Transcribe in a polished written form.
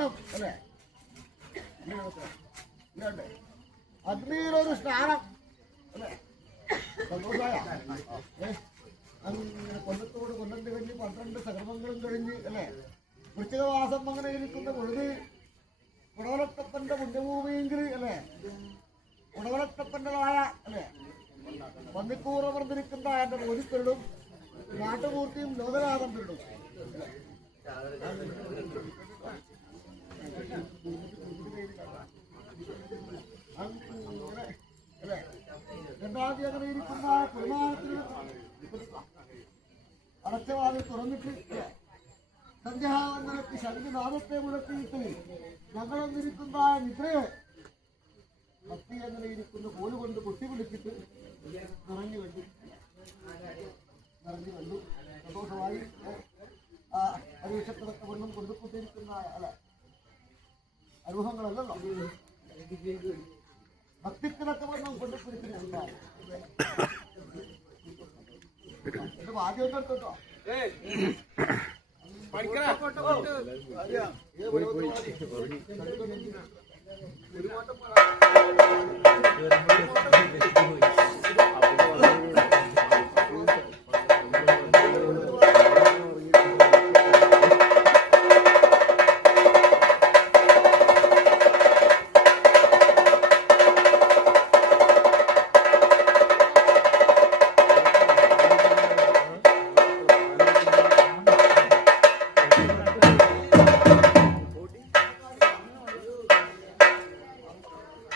വേണം അല്ലേ? അഗ്നിയിലൊരു സ്നാനം അല്ലേ? സന്തോഷമായ അങ്ങനെ കൊല്ലത്തോട് കൊല്ലം കഴിഞ്ഞ് 12 സകർമ്മങ്ങളും കഴിഞ്ഞ് അല്ലേ? വൃശ്ചികമാസം അങ്ങനെ ഇരിക്കുന്ന പൊഴുത് കുടവലത്തപ്പന്റെ പുണ്യഭൂമിയെങ്കിൽ അല്ലേ? കുടവലത്തപ്പൻ്റെതായ അല്ലേ? പന്നിക്കൂറമർന്നിരിക്കുന്ന എൻ്റെ മോദിക്കളിടും നാട്ടുപൂർത്തിയും ലോകനാഥം പിടും. അല്ലേ? രണ്ടാമത് അങ്ങനെ ഇരിക്കുന്ന പെരുമാനത്തിന് അടച്ചവാതിൽ തുറന്നിട്ട് സന്ധ്യാവന്ദനത്തിൽ ശംഖുനാഥത്തെ മുഴക്കിയിട്ട് ഞങ്ങളൊന്നിരിക്കുന്ന നിദ്രയെ ഭക്തി അങ്ങനെ ഇരിക്കുന്ന കോലുകൊണ്ട് പൊട്ടിപിടിച്ചിട്ട് നിറഞ്ഞു കണ്ടു. സന്തോഷമായി പരീക്ഷത്തിലൊക്കെ കൊണ്ടും കൊണ്ടുപോയിരിക്കുന്ന അല്ല അനുഭവങ്ങളല്ലല്ലോ. ഭക്തിത്തിലൊക്കെ വണ്ണം കൊണ്ടുപോയിരിക്കുന്ന ആദ്യം എടുത്തോട്ടോ. ഒരുപാട്